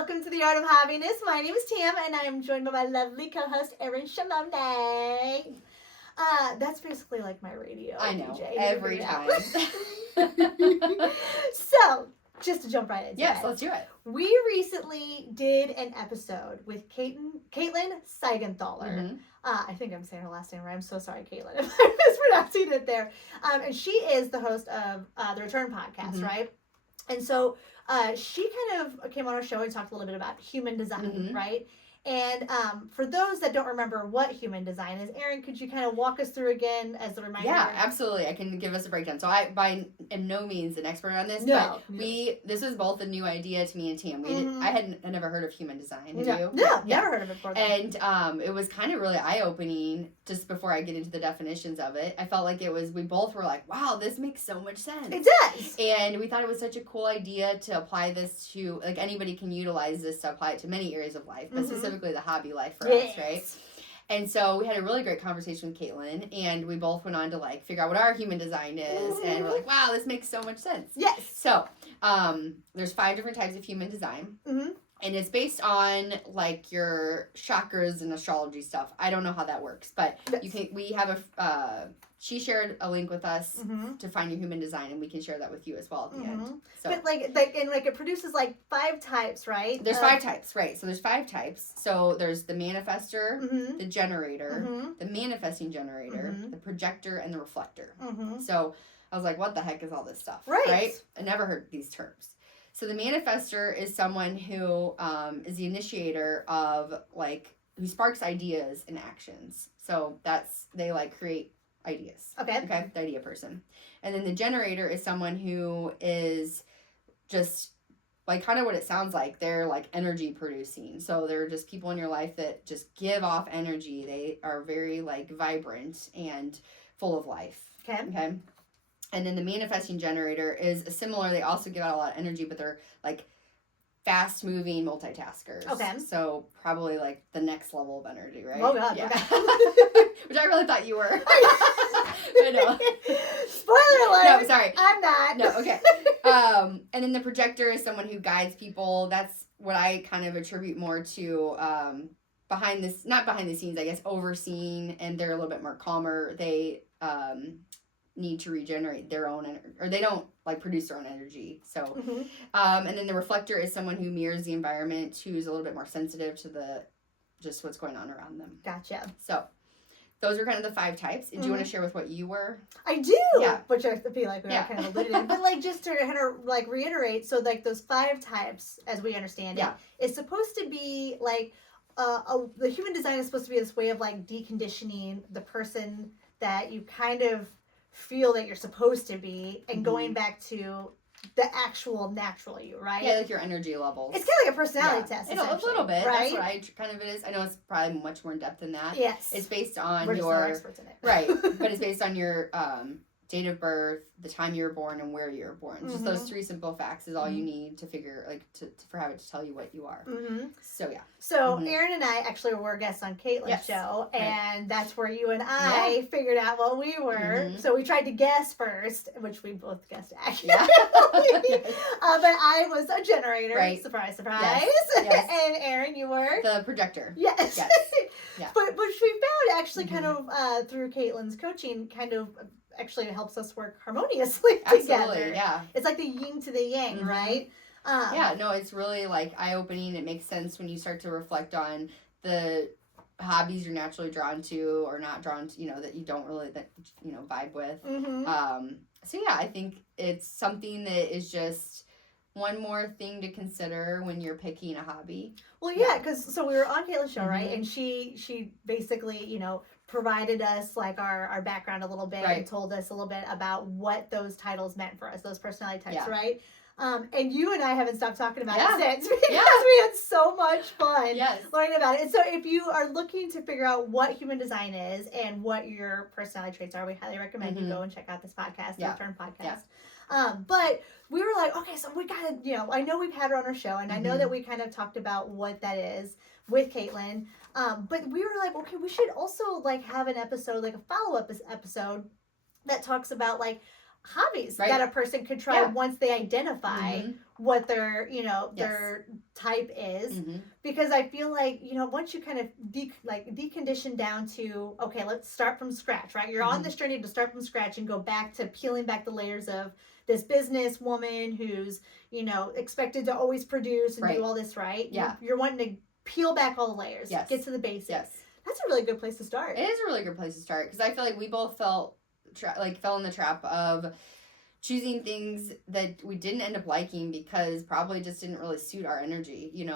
welcome to the Art of Happiness. My name is Tam, and I am joined by my lovely co-host, Erin Tam. That's basically like my radio. I know, DJ. every time. So, just to jump right into it. Yes, let's do it. We recently did an episode with Caitlin Seigenthaler. Mm-hmm. I think I'm saying her last name right. I'm so sorry, Caitlin, if I'm mispronouncing it there. And she is the host of the Return podcast, Mm-hmm. right? And so she kind of came on our show and talked a little bit about human design, Mm-hmm. right? And for those that don't remember what human design is, Erin, could you kind of walk us through again as a reminder? Yeah, absolutely. I can give us a breakdown. So I, by no means an expert on this, but this was both a new idea to me and Tam. I had never heard of human design. Had you? No, never heard of it before. And it was kind of really eye-opening just before I get into the definitions of it. I felt like we both were like, wow, this makes so much sense. It does. And we thought it was such a cool idea to apply this to, like, anybody can utilize this to apply it to many areas of life, but specifically the hobby life for us, right? And so we had a really great conversation with Caitlin, and we both went on to, like, figure out what our human design is, and we're like, wow, this makes so much sense. Yes. So, there's 5 different types of human design. Mm-hmm. And it's based on, like, your chakras and astrology stuff. I don't know how that works, but we have she shared a link with us to find your human design, and we can share that with you as well at the end. So, but it produces like 5 types, right? There's 5 types, right? So there's 5 types. So there's the manifestor, the generator, the manifesting generator, the projector, and the reflector. So I was like, what the heck is all this stuff? Right? I never heard these terms. So the manifestor is someone who is the initiator of, like, who sparks ideas and actions. So they like create ideas. Okay, the idea person. And then the generator is someone who is just like kind of what it sounds like. They're like energy producing. So they're just people in your life that just give off energy. They are very like vibrant and full of life. Okay. And then the manifesting generator is similar. They also give out a lot of energy, but they're like fast moving multitaskers. Okay. So probably like the next level of energy, right? Oh God. Yeah. Okay. Which I really thought you were. I know. Spoiler alert. No, sorry. I'm not. No, okay. And then the projector is someone who guides people. That's what I kind of attribute more to not behind the scenes, I guess, overseeing, and they're a little bit more calmer. They need to regenerate their own energy, or they don't like produce their own energy. So, and then the reflector is someone who mirrors the environment, who's a little bit more sensitive to just what's going on around them. Gotcha. So, those are kind of the 5 types. Do you want to share with what you were? I do. Yeah. Which I feel like we were kind of alluded to. But like just to kind of like reiterate, so like those 5 types, as we understand it, is supposed to be like the human design is supposed to be this way of like deconditioning the person that you kind of feel that you're supposed to be and going back to the actual natural you, right? Yeah, like your energy levels. It's kind of like a personality test, a little bit, right? That's what I kind of it is. I know it's probably much more in depth than that. Yes. It's based on We're just not experts in it. Right, but it's based on your date of birth, the time you were born, and where you were born. Just those 3 simple facts is all you need to figure, like, for have it to tell you what you are. So, yeah. So, Erin and I actually were guests on Caitlin's show, and that's where you and I figured out what we were. So, we tried to guess first, which we both guessed accurately. But I was a generator. Right. Surprise, surprise. Yes. And Erin, you were? The projector. Yes. Yeah. But which we found actually kind of through Caitlin's coaching kind of actually helps us work harmoniously together. Yeah. It's like the yin to the yang, right? It's really like eye-opening. It makes sense when you start to reflect on the hobbies you're naturally drawn to or not drawn to, that you don't really, vibe with. I think it's something that is just one more thing to consider when you're picking a hobby. Well, because we were on Caitlin's show, right? And she basically, provided us like our background a little bit and told us a little bit about what those titles meant for us, those personality types, right? And you and I haven't stopped talking about it since because we had so much fun learning about it. And so if you are looking to figure out what human design is and what your personality traits are, we highly recommend you go and check out this podcast, the Return podcast. But we were like, okay, so we gotta, I know we've had her on our show, and I know that we kind of talked about what that is with Caitlin. But we were like, okay, we should also like have an episode, like a follow-up episode that talks about like hobbies that a person could try once they identify what their, their type is. Because I feel like, once you kind of decondition down to, okay, let's start from scratch, right? You're on this journey to start from scratch and go back to peeling back the layers of this business woman who's, expected to always produce and do all this, right? Yeah. You're wanting to peel back all the layers, get to the basics. Yes. That's a really good place to start. It is a really good place to start because I feel like we both fell in the trap of choosing things that we didn't end up liking because probably just didn't really suit our energy, You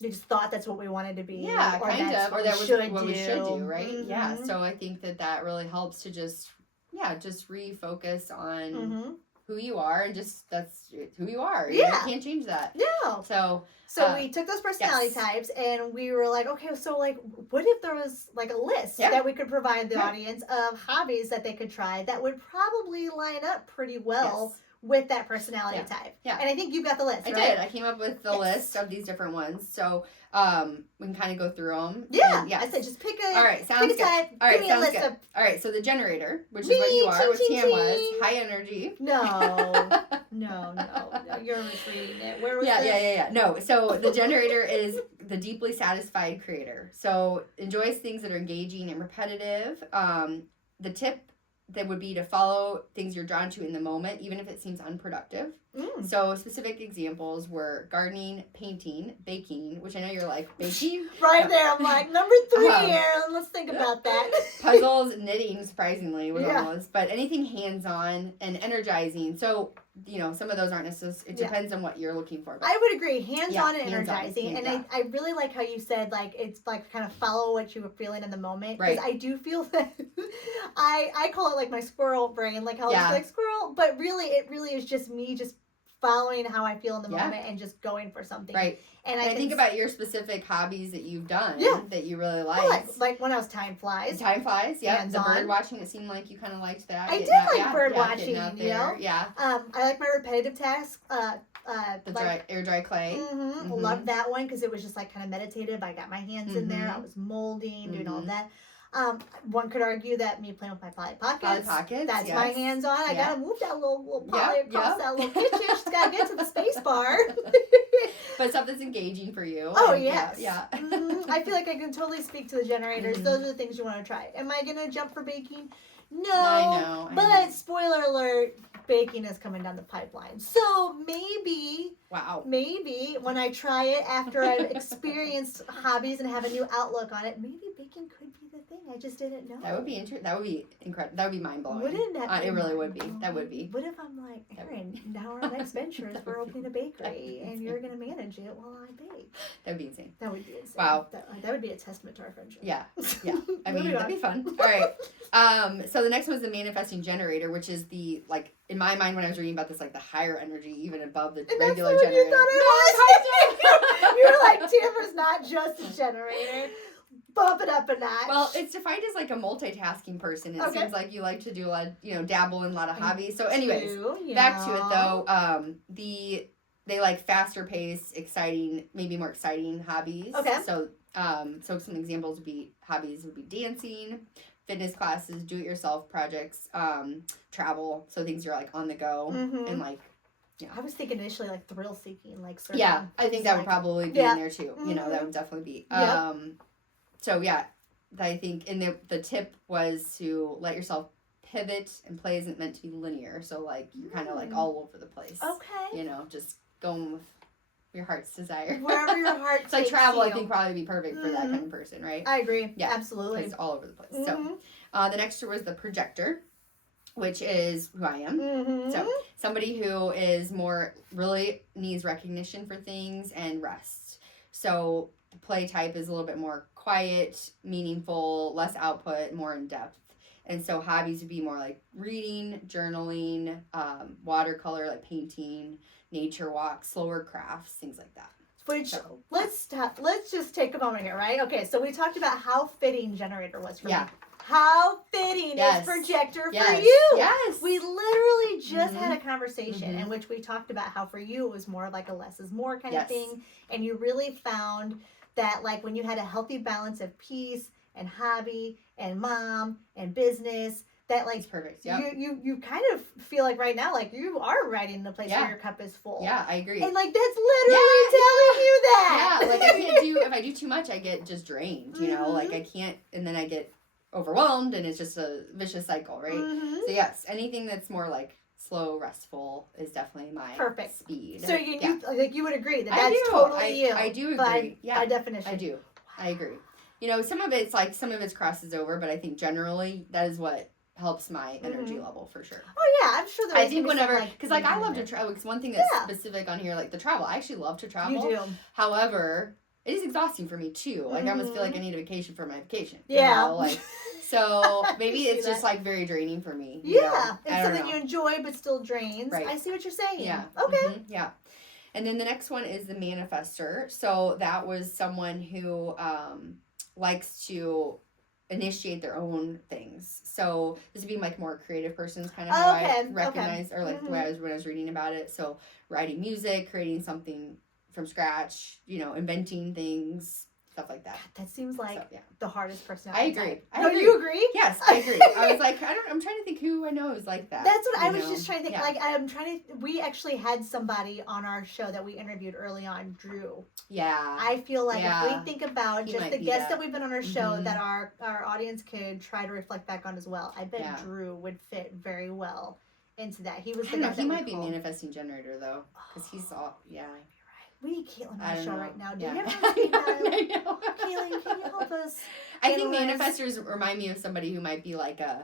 just thought that's what we wanted to be. Yeah, or kind of. Or that was what we should do, right? Mm-hmm. Yeah. So I think that really helps to just refocus on who you are and just that's who you are. You can't change that. No. So we took those personality types and we were like, okay, so what if there was a list that we could provide the audience of hobbies that they could try that would probably line up pretty well with that personality type. Yeah. And I think you got the list, I did. I came up with the list of these different ones. So we can kind of go through them. Yeah. I said just pick a, all right, sounds pick a type. All right, give me sounds a list good. Of... All right, so the generator, which is what you are, what Tam was, high energy. No, you're misreading it. Where was Yeah. No, so the generator is the deeply satisfied creator. So enjoys things that are engaging and repetitive. The tip that would be to follow things you're drawn to in the moment, even if it seems unproductive. So specific examples were gardening, painting, baking, which I know you're like, baking? Right there, I'm like, number 3 here. Let's think about that. Puzzles, knitting, surprisingly, was almost. But anything hands-on and energizing. So, some of those aren't necessarily, it depends on what you're looking for. But I would agree, hands-on and energizing. And I really like how you said, it's kind of follow what you were feeling in the moment. Because I do feel that, I call it my squirrel brain, how it's squirrel. But really, it really is just me just following how I feel in the moment and just going for something. Right. And I think about your specific hobbies that you've done that you really like. Like when I was time flies. Time flies, yeah. The bird watching, it seemed like you kind of liked that. I did like bird watching, Yeah. I like my repetitive tasks. Air dry clay. Loved that one because it was just kind of meditative. I got my hands in there. I was molding, doing all of that. One could argue that me playing with my Polly Pockets. That's my hands on. I gotta move that little Polly across that little kitchen. She's gotta get to the space bar. But stuff that's engaging for you. Oh, yes. Yeah. I feel like I can totally speak to the generators. Those are the things you want to try. Am I gonna jump for baking? No. I know. Spoiler alert, baking is coming down the pipeline. So maybe when I try it after I've experienced hobbies and have a new outlook on it, maybe baking could be the thing. I just didn't know. That would be That would be incredible. That would be mind blowing. Wouldn't that? It really would be. That would be. What if I'm like, Erin, now our next venture is we're opening a bakery and you're gonna manage it while I bake? That would be insane. That would be insane. Wow. That would be a testament to our friendship. Yeah. I mean, that'd be fun. All right. So the next one is the manifesting generator, which is the in my mind when I was reading about this, the higher energy, even above the regular generator. You thought it was. You were like, Tamara's not just a generator. Bump it up a notch. Well, it's defined as a multitasking person. It seems like you like to do a lot, dabble in a lot of hobbies. So, anyways, back to it though. They like faster paced, exciting, maybe more exciting hobbies. Okay. So, some examples would be dancing, fitness classes, do-it-yourself projects, travel. So things you're on the go and I was thinking initially thrill seeking, certain. Yeah, I think that would probably be in there too. That would definitely be. So yeah, I think, and the tip was to let yourself pivot, and play isn't meant to be linear. So you're kind of all over the place. Okay. Just going with your heart's desire. Wherever your heart takes travel, you. I think probably be perfect for that kind of person, right? I agree. Yeah, absolutely. It's all over the place. So the next was the projector, which is who I am. So somebody who is really needs recognition for things and rest. So the play type is a little bit more quiet, meaningful, less output, more in depth. And so hobbies would be more reading, journaling, watercolor, painting, nature walks, slower crafts, things like that. Which, let's just take a moment here, right? Okay, so we talked about how fitting generator was for me. How fitting is Projector for you? Yes. We literally just had a conversation in which we talked about how for you it was more a less is more kind of thing. And you really found that when you had a healthy balance of peace and hobby and mom and business, that like it's perfect. Yeah. You kind of feel like right now, like you are riding in a place where your cup is full. Yeah, I agree. And like that's literally telling you that. Yeah, like I can't do if I do too much, I get just drained. You know, like I can't, and then I get overwhelmed, and it's just a vicious cycle, right? So yes, anything that's more like slow, restful is definitely my speed. So you like you would agree that that's totally you. I do agree. By definition. I do. I agree. You know, some of it crosses over, but I think generally that is what helps my energy level for sure. Oh yeah, I'm sure there is. I think whenever, because like I love to travel. Because one thing that's specific on here, like the travel, I actually love to travel. You do. However, it is exhausting for me too. Like I almost feel like I need a vacation for my vacation. Yeah. You know? Like so maybe it's just like very draining for me. Yeah, it's something you enjoy but still drains. Right. I see what you're saying. Yeah. Okay. Yeah. And then the next one is the Manifestor. So that was someone who likes to initiate their own things. So this would be like more creative person's kind of how I recognize or like the way when I was reading about it. So writing music, creating something from scratch, you know, inventing things, stuff like that. God, that seems like the hardest personality. I agree. No, you agree? Yes, I agree. I was like, I'm trying to think who I know is like that. That's what I was just trying to think. Like, we actually had somebody on our show that we interviewed early on, Drew. Yeah. I feel like if we think about just the guests that we've been on our show that our audience could try to reflect back on as well, I bet Drew would fit very well into that. He was the guy he might be manifesting generator though, because he's all, We need Caitlin on the show right now. Do you ever I know. Caitlin, can you help us? I think manifestors remind me of somebody who might be like I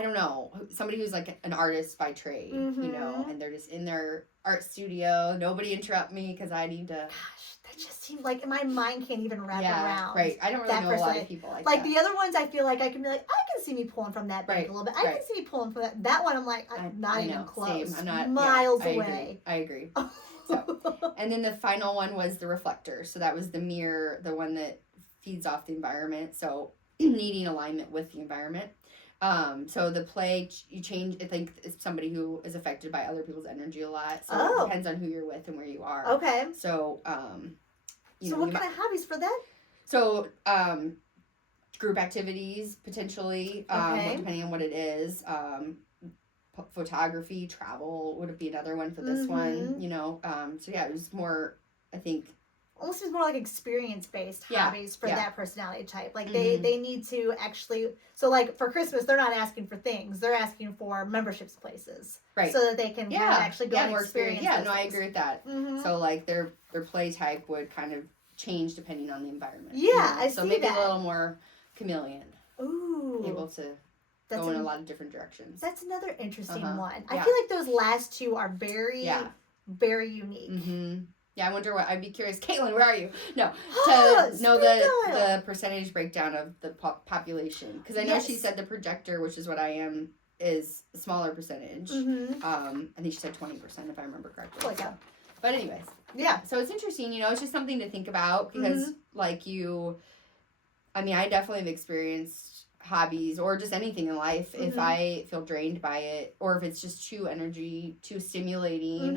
don't know, somebody who's like an artist by trade, you know, and they're just in their art studio. Nobody interrupt me because I need to. Gosh, that just seems like my mind can't even wrap around. Right. I don't really know a lot of people like that. The other ones, I feel like I can be like, I can see me pulling from that bank a little bit. I can see me pulling from that. That one, I'm like, I'm not even close. Same. I'm not miles away. I agree. So, and then the final one was the Reflector. So that was the mirror, the one that feeds off the environment. So needing alignment with the environment. So the play, you change, I think it's somebody who is affected by other people's energy a lot. So it depends on who you're with and where you are. Okay. So, so what kind of hobbies for that? So, group activities, potentially, depending on what it is. Photography, travel would be another one for this one, you know. So yeah, it was more, I think, almost seems more like experience-based hobbies for that personality type. Like they need to actually, so like for Christmas, they're not asking for things. They're asking for memberships places. Right. So that they can actually go and experience Yeah, no, I agree with that. So like their play type would kind of change depending on the environment. Yeah, you know? I see that. So maybe a little more chameleon. Ooh. Able to go in a lot of different directions. That's another interesting one. I feel like those last two are very, very unique. Yeah, I wonder what, I'd be curious. Caitlin, where are you? No, to know the percentage breakdown of the population. Because I know she said the projector, which is what I am, is a smaller percentage. I think she said 20% if I remember correctly. So. But anyways. Yeah. So it's interesting, you know, it's just something to think about because like I definitely have experienced hobbies or just anything in life if I feel drained by it or if it's just too stimulating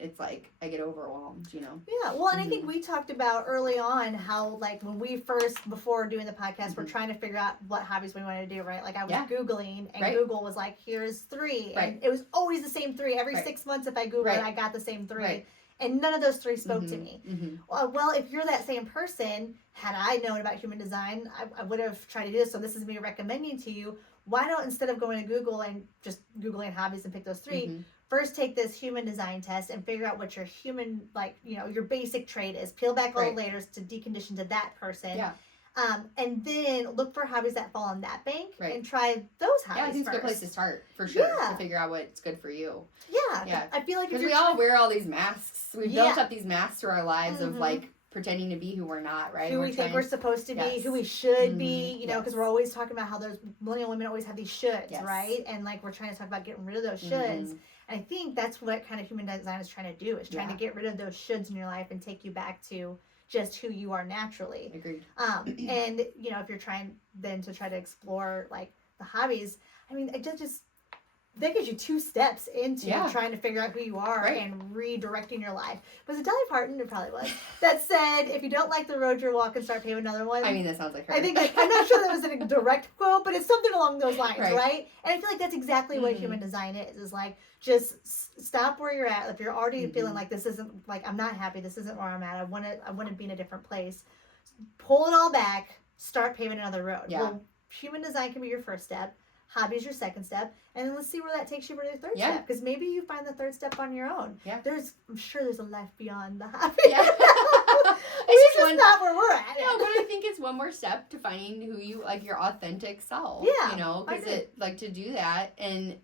it's like I get overwhelmed, you know. Yeah, well, and I think we talked about early on how like when we first before doing the podcast we're trying to figure out what hobbies we wanted to do, right? Like I was Googling and Google was like here's 3 and it was always the same 3 every 6 months. If I Google it I got the same 3 and none of those 3 spoke to me. Well, if you're that same person, had I known about human design, I would have tried to do this. So this is me recommending to you, why don't, instead of going to Google and just Googling hobbies and pick those 3, first take this human design test and figure out what your human, like, you know, your basic trait is. Peel back all the layers to decondition to that person. Yeah. And then look for hobbies that fall on that bank and try those hobbies. Yeah, I think it's a good place to start for sure to figure out what's good for you. Yeah, I feel like because we all wear all these masks. We've built up these masks through our lives of like pretending to be who we're not, right? Who we think we're supposed to be, who we should be, you know, because we're always talking about how those millennial women always have these shoulds, right? And like we're trying to talk about getting rid of those shoulds. And I think that's what kind of human design is trying to do, is trying to get rid of those shoulds in your life and take you back to just who you are naturally. Agreed. And you know, if you're trying then to try to explore like the hobbies, I mean, it just that gives you 2 steps into trying to figure out who you are and redirecting your life. Was it Dolly Parton? It probably was. That said, if you don't like the road you're walking, start paving another one. I mean, that sounds like her. I'm not sure that was a direct quote, but it's something along those lines, right? And I feel like that's exactly what human design is like, just stop where you're at. If you're already feeling like this isn't, like, I'm not happy, this isn't where I'm at, I want to be in a different place, pull it all back, start paving another road. Yeah. Well, human design can be your first step. Hobby is your second step, and then let's see where that takes you for your third step. Because maybe you find the third step on your own. Yeah. I'm sure there's a life beyond the hobby. Yeah. It's just not where we're at. No, but I think it's one more step to finding who you, like, your authentic self. Yeah. You know, because to do that, and,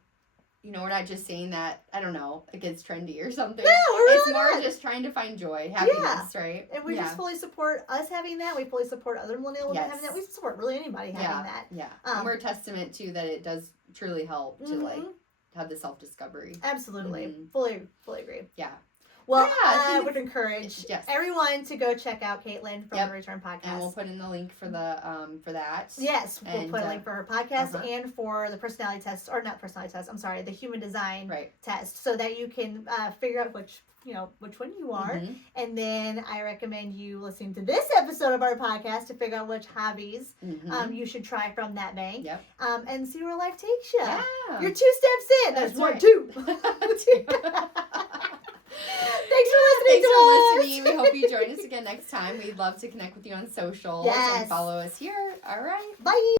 you know, we're not just saying that, I don't know, it gets trendy or something. Yeah, it's more just trying to find joy, happiness, right? And we just fully support us having that. We fully support other millennial women having that. We support really anybody having that. Yeah. And we're a testament to that it does truly help to, like, have the self-discovery. Absolutely. Fully agree. Yeah. Well, I would encourage everyone to go check out Caitlin from the Return Podcast. And we'll put in the link for the for that. Yes, we'll put a link for her podcast and for the personality test, or not personality test, I'm sorry, the human design test, so that you can figure out which one you are. And then I recommend you listening to this episode of our podcast to figure out which hobbies you should try from that bank. And see where life takes you. Yeah. You're 2 steps in. That's 1, 2. Thanks for listening. We hope you join us again next time. We'd love to connect with you on socials and follow us here. All right. Bye.